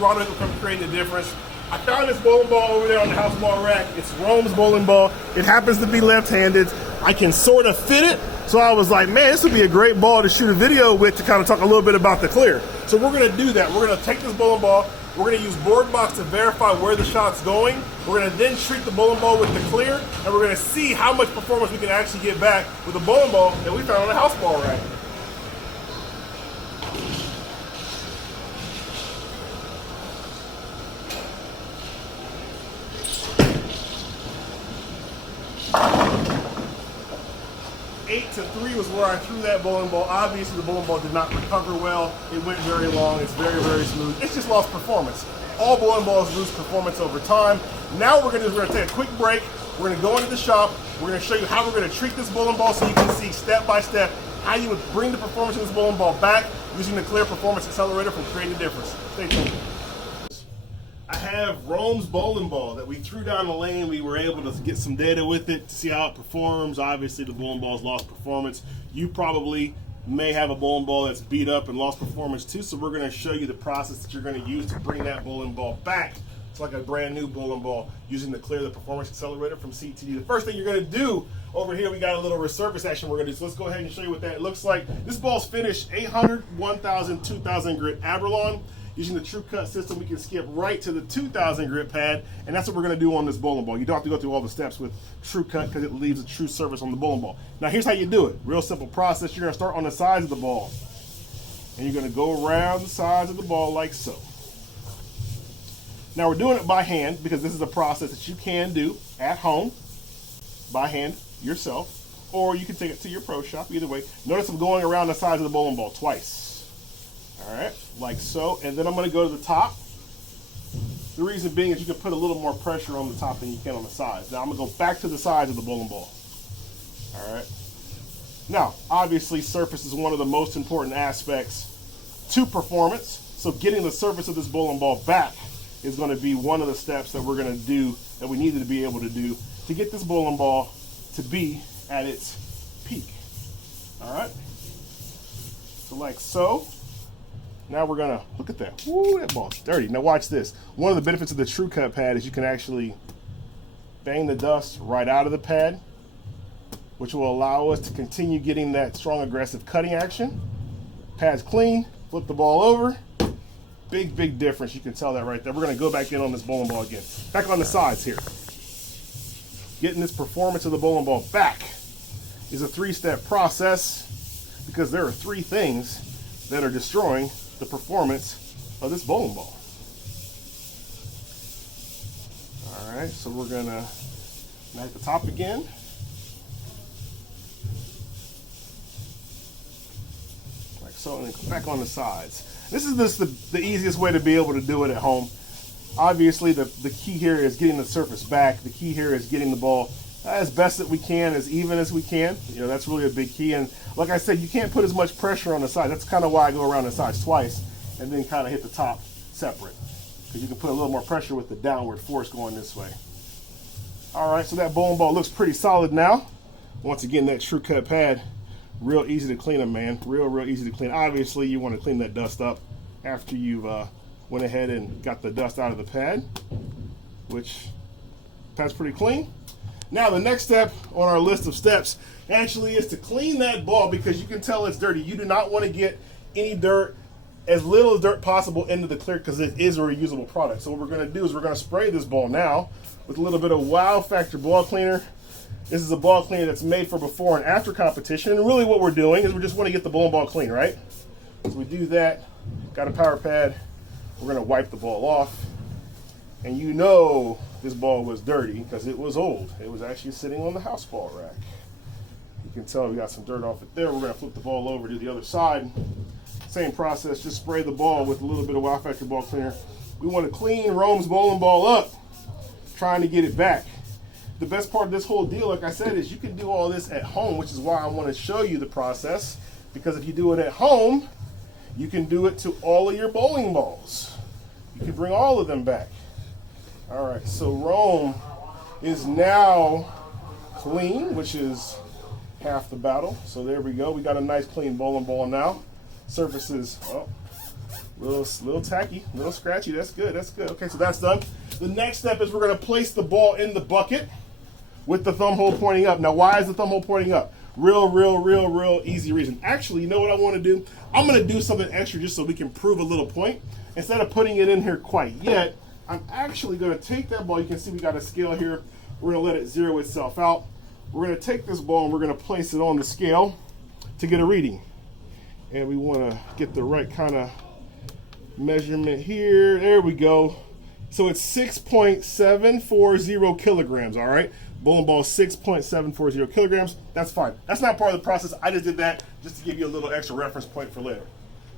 product will come creating a difference. I found this bowling ball over there on the house ball rack. It's Rome's bowling ball. It happens to be left-handed. I can sort of fit it. So I was like, man, this would be a great ball to shoot a video with to kind of talk a little bit about the clear. So we're gonna do that. We're gonna take this bowling ball. We're gonna use board box to verify where the shot's going. We're gonna then treat the bowling ball with the clear, and we're gonna see how much performance we can actually get back with the bowling ball that we found on the house ball rack. Eight to 3 was where I threw that bowling ball. Obviously, the bowling ball did not recover well. It went very long. It's very, very smooth. It's just lost performance. All bowling balls lose performance over time. Now we're gonna take a quick break. We're gonna go into the shop. We're gonna show you how we're gonna treat this bowling ball so you can see step by step how you would bring the performance of this bowling ball back using the Clear Performance Accelerator from Creating a Difference. Stay tuned. I have Rome's bowling ball that we threw down the lane. We were able to get some data with it to see how it performs. Obviously, the bowling ball's lost performance. You probably may have a bowling ball that's beat up and lost performance too, so we're gonna show you the process that you're gonna use to bring that bowling ball back. It's like a brand new bowling ball using the Clear the Performance Accelerator from CTD. The first thing you're gonna do over here, we got a little resurface action we're gonna do. So let's go ahead and show you what that looks like. This ball's finished 800, 1000, 2000 grit Abralon. Using the True Cut system, we can skip right to the 2000 grit pad, and that's what we're gonna do on this bowling ball. You don't have to go through all the steps with True Cut because it leaves a true surface on the bowling ball. Now here's how you do it. Real simple process. You're gonna start on the sides of the ball, and you're gonna go around the sides of the ball like so. Now we're doing it by hand because this is a process that you can do at home by hand yourself, or you can take it to your pro shop. Either way, notice I'm going around the sides of the bowling ball twice. All right, like so, and then I'm gonna go to the top. The reason being is you can put a little more pressure on the top than you can on the sides. Now I'm gonna go back to the sides of the bowling ball. All right. Now, obviously, surface is one of the most important aspects to performance. So getting the surface of this bowling ball back is gonna be one of the steps that we're gonna do, that we needed to be able to do to get this bowling ball to be at its peak. All right. So like so. Now we're gonna, look at that. Woo, that ball's dirty. Now watch this. One of the benefits of the True Cut pad is you can actually bang the dust right out of the pad, which will allow us to continue getting that strong aggressive cutting action. Pad's clean, flip the ball over. Big, big difference. You can tell that right there. We're gonna go back in on this bowling ball again. Back on the sides here. Getting this performance of the bowling ball back is a 3-step process because there are 3 things that are destroying the performance of this bowling ball. All right, so we're gonna at the top again. Like so, and then go back on the sides. This is just the easiest way to be able to do it at home. Obviously, the key here is getting the surface back. The key here is getting the ball as best that we can, as even as we can. You know, that's really a big key. And like I said, you can't put as much pressure on the side. That's kind of why I go around the sides twice and then kind of hit the top separate, because you can put a little more pressure with the downward force going this way. All right, so that bowling ball looks pretty solid now. Once again, that True Cut pad, real easy to clean them, man. Real easy to clean. Obviously, you want to clean that dust up after you've went ahead and got the dust out of the pad, which pad's pretty clean. Now the next step on our list of steps actually is to clean that ball, because you can tell it's dirty. You do not want to get any dirt, as little dirt possible, into the clear, because it is a reusable product. So what we're going to do is we're going to spray this ball now with a little bit of Wow Factor ball cleaner. This is a ball cleaner that's made for before and after competition. And really what we're doing is we just want to get the bowling ball clean, right? So we do that, got a power pad, we're going to wipe the ball off. And you know this ball was dirty because it was old. It was actually sitting on the house ball rack. You can tell we got some dirt off it there. We're going to flip the ball over to the other side. Same process, just spray the ball with a little bit of Wow Factor ball cleaner. We want to clean Rome's bowling ball up, trying to get it back. The best part of this whole deal, like I said, is you can do all this at home, which is why I want to show you the process, because if you do it at home, you can do it to all of your bowling balls. You can bring all of them back. All right, so Rome is now clean, which is half the battle. So there we go. We got a nice clean bowling ball now. Surface is, oh, Little tacky, little scratchy. That's good. That's good. Okay, so that's done. The next step is we're going to place the ball in the bucket with the thumb hole pointing up. Now, why is the thumb hole pointing up? Real easy reason. Actually, you know what I want to do? I'm going to do something extra just so we can prove a little point. Instead of putting it in here quite yet, I'm actually going to take that ball. You can see we got a scale here. We're going to let it zero itself out. We're going to take this ball and we're going to place it on the scale to get a reading. And we want to get the right kind of measurement here. There we go. So it's 6.740 kilograms, all right? Bowling ball 6.740 kilograms. That's fine. That's not part of the process. I just did that just to give you a little extra reference point for later.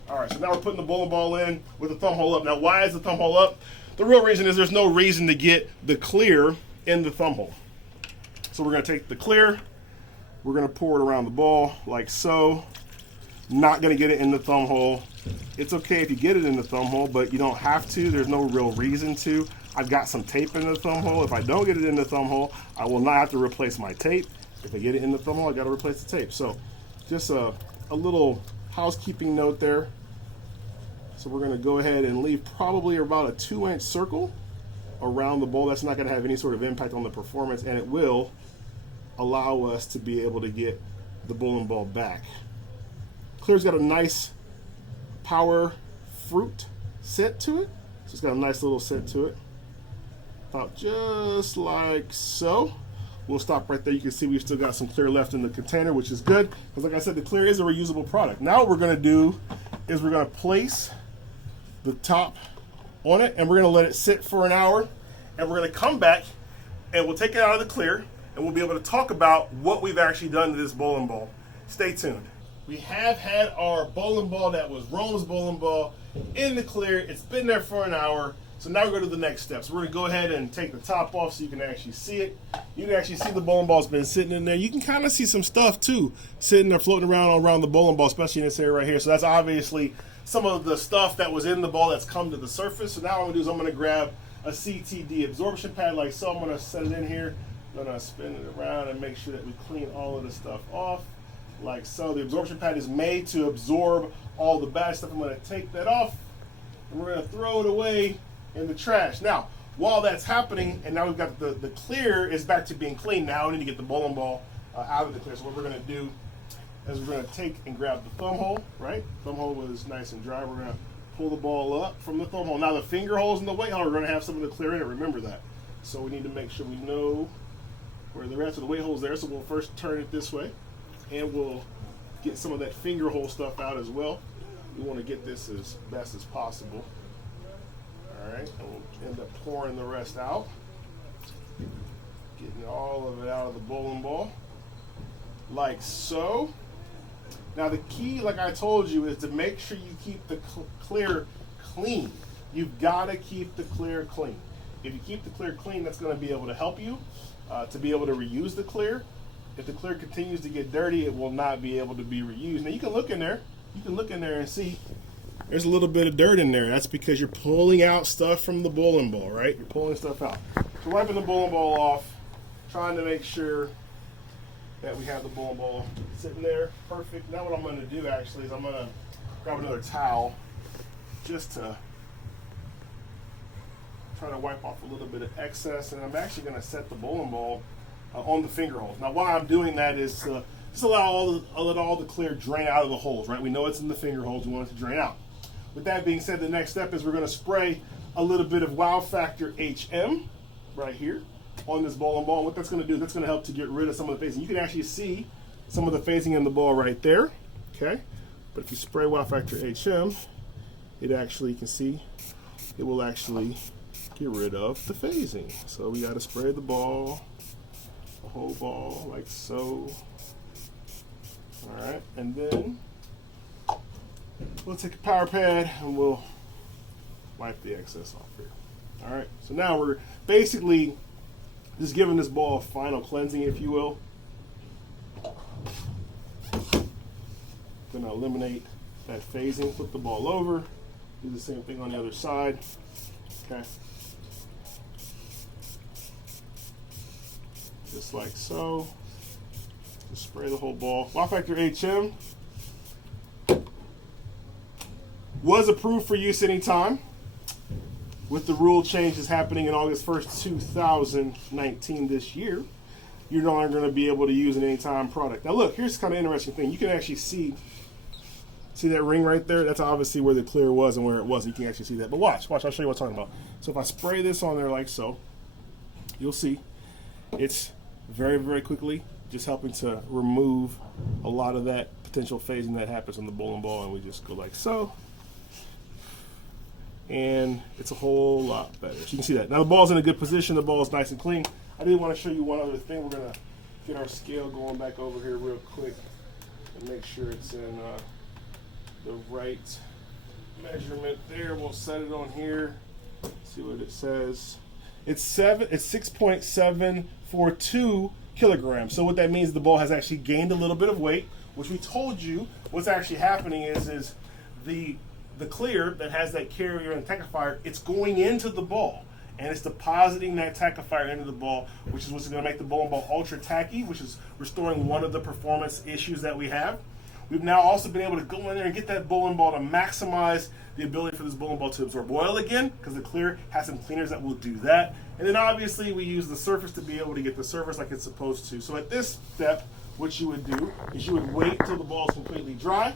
All right, so now we're putting the bowling ball in with the thumb hole up. Now, why is the thumb hole up? The real reason is there's no reason to get the clear in the thumb hole. So we're going to take the clear. We're going to pour it around the ball like so. Not going to get it in the thumb hole. It's okay if you get it in the thumb hole, but you don't have to. There's no real reason to. I've got some tape in the thumb hole. If I don't get it in the thumb hole, I will not have to replace my tape. If I get it in the thumb hole, I got to replace the tape. So just a little housekeeping note there. So we're going to go ahead and leave probably about a 2-inch circle around the bowl. That's not going to have any sort of impact on the performance, and it will allow us to be able to get the bowling ball back. Clear's got a nice power fruit scent to it. So it's got a nice little scent to it. About just like so. We'll stop right there. You can see we've still got some clear left in the container, which is good. Because like I said, the clear is a reusable product. Now what we're going to do is we're going to place the top on it, and we're going to let it sit for an hour. And we're going to come back, and we'll take it out of the clear, and we'll be able to talk about what we've actually done to this bowling ball. Stay tuned. We have had our bowling ball that was Rome's bowling ball in the clear. It's been there for an hour. So now we're going to the next steps. We're going to go ahead and take the top off so you can actually see it. You can actually see the bowling ball's been sitting in there. You can kind of see some stuff too sitting there floating around the bowling ball, especially in this area right here. So that's obviously some of the stuff that was in the ball that's come to the surface. So now what I'm going to do is I'm going to grab a CTD absorption pad like so. I'm going to set it in here. I'm going to spin it around and make sure that we clean all of the stuff off like so. The absorption pad is made to absorb all the bad stuff. I'm going to take that off and we're going to throw it away in the trash. Now, while that's happening, and now we've got the clear is back to being clean now, we need to get the bowling ball out of the clear. So what we're going to do is we're going to take and grab the thumb hole, right? Thumb hole was nice and dry. We're going to pull the ball up from the thumb hole. Now the finger holes in the weight hole are going to have some of the clear in it. Remember that. So we need to make sure we know where the rest of the weight hole's there. So we'll first turn it this way, and we'll get some of that finger hole stuff out as well. We want to get this as best as possible. All right, and we'll end up pouring the rest out. Getting all of it out of the bowling ball, like so. Now the key, like I told you, is to make sure you keep the clear clean. You've got to keep the clear clean. If you keep the clear clean, that's going to be able to help you to be able to reuse the clear. If the clear continues to get dirty, it will not be able to be reused. Now you can look in there. You can look in there and see there's a little bit of dirt in there. That's because you're pulling out stuff from the bowling ball, right? You're pulling stuff out. So wiping the bowling ball off, trying to make sure that we have the bowling ball sitting there. Perfect. Now what I'm going to do actually is I'm going to grab another towel just to try to wipe off a little bit of excess, and I'm actually going to set the bowling ball on the finger holes. Now why I'm doing that is to just let all the clear drain out of the holes, right? We know it's in the finger holes. We want it to drain out. With that being said, the next step is we're going to spray a little bit of Wow Factor HM right here on this bowling ball. What that's going to do, that's going to help to get rid of some of the phasing. You can actually see some of the phasing in the ball right there, okay? But if you spray Wow Factor HM, it actually, you can see, it will actually get rid of the phasing. So we got to spray the ball, the whole ball, like so. All right, and then we'll take a power pad and we'll wipe the excess off here. All right, so now we're basically just giving this ball a final cleansing, if you will. Gonna eliminate that phasing, flip the ball over, do the same thing on the other side. Okay. Just like so. Just spray the whole ball. Wow Factor HM. Was approved for use anytime. With the rule changes happening in August 1st, 2019 this year, you're no longer going to be able to use an anytime product. Now look, here's kind of interesting thing. You can actually see that ring right there? That's obviously where the clear was and where it wasn't. You can actually see that. But watch, I'll show you what I'm talking about. So if I spray this on there like so, you'll see it's very, very quickly just helping to remove a lot of that potential phasing that happens on the bowling ball, and we just go like so. And it's a whole lot better. So you can see that. Now the ball's in a good position. The ball's nice and clean. I did want to show you one other thing. We're going to get our scale going back over here real quick and make sure it's in the right measurement there. We'll set it on here. See what it says. It's 6.742 kilograms. So what that means, the ball has actually gained a little bit of weight, which we told you what's actually happening is the clear that has that carrier and tackifier, it's going into the ball. And it's depositing that tackifier into the ball, which is what's going to make the bowling ball ultra tacky, which is restoring one of the performance issues that we have. We've now also been able to go in there and get that bowling ball to maximize the ability for this bowling ball to absorb oil again, because the clear has some cleaners that will do that. And then obviously we use the surface to be able to get the surface like it's supposed to. So at this step, what you would do is you would wait till the ball is completely dry,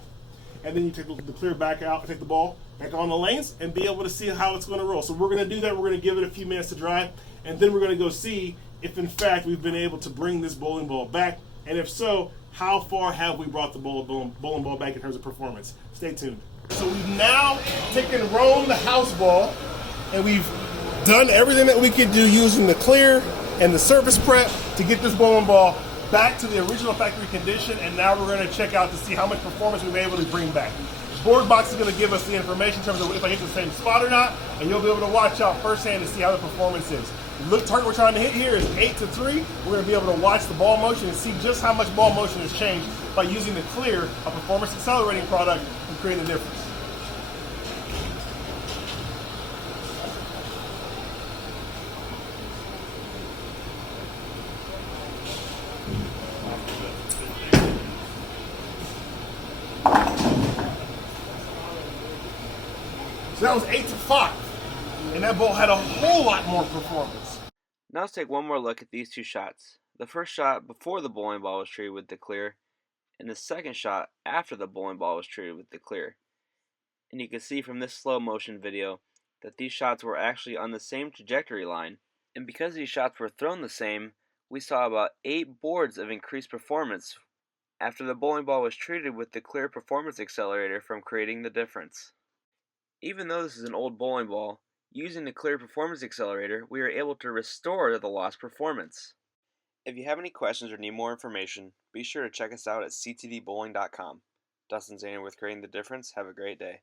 and then you take the clear back out, take the ball back on the lanes, and be able to see how it's going to roll. So we're going to do that. We're going to give it a few minutes to dry, and then we're going to go see if in fact we've been able to bring this bowling ball back, and if so, how far have we brought the bowling ball back in terms of performance. Stay tuned. So we've now taken Rome, the house ball, and we've done everything that we could do using the clear and the surface prep to get this bowling ball back to the original factory condition, and now we're going to check out to see how much performance we've been able to bring back. Board box is going to give us the information in terms of if I hit the same spot or not, and you'll be able to watch out firsthand to see how the performance is. The target we're trying to hit here is 8-3. We're going to be able to watch the ball motion and see just how much ball motion has changed by using the clear, a performance accelerating product, to create a difference. So that was 8-5, and that ball had a whole lot more performance. Now let's take one more look at these two shots. The first shot before the bowling ball was treated with the clear, and the second shot after the bowling ball was treated with the clear. And you can see from this slow motion video that these shots were actually on the same trajectory line, and because these shots were thrown the same, we saw about 8 boards of increased performance after the bowling ball was treated with the clear performance accelerator from creating the difference. Even though this is an old bowling ball, using the clear performance accelerator, we are able to restore the lost performance. If you have any questions or need more information, be sure to check us out at ctdbowling.com. Dustin Zaner with Creating the Difference. Have a great day.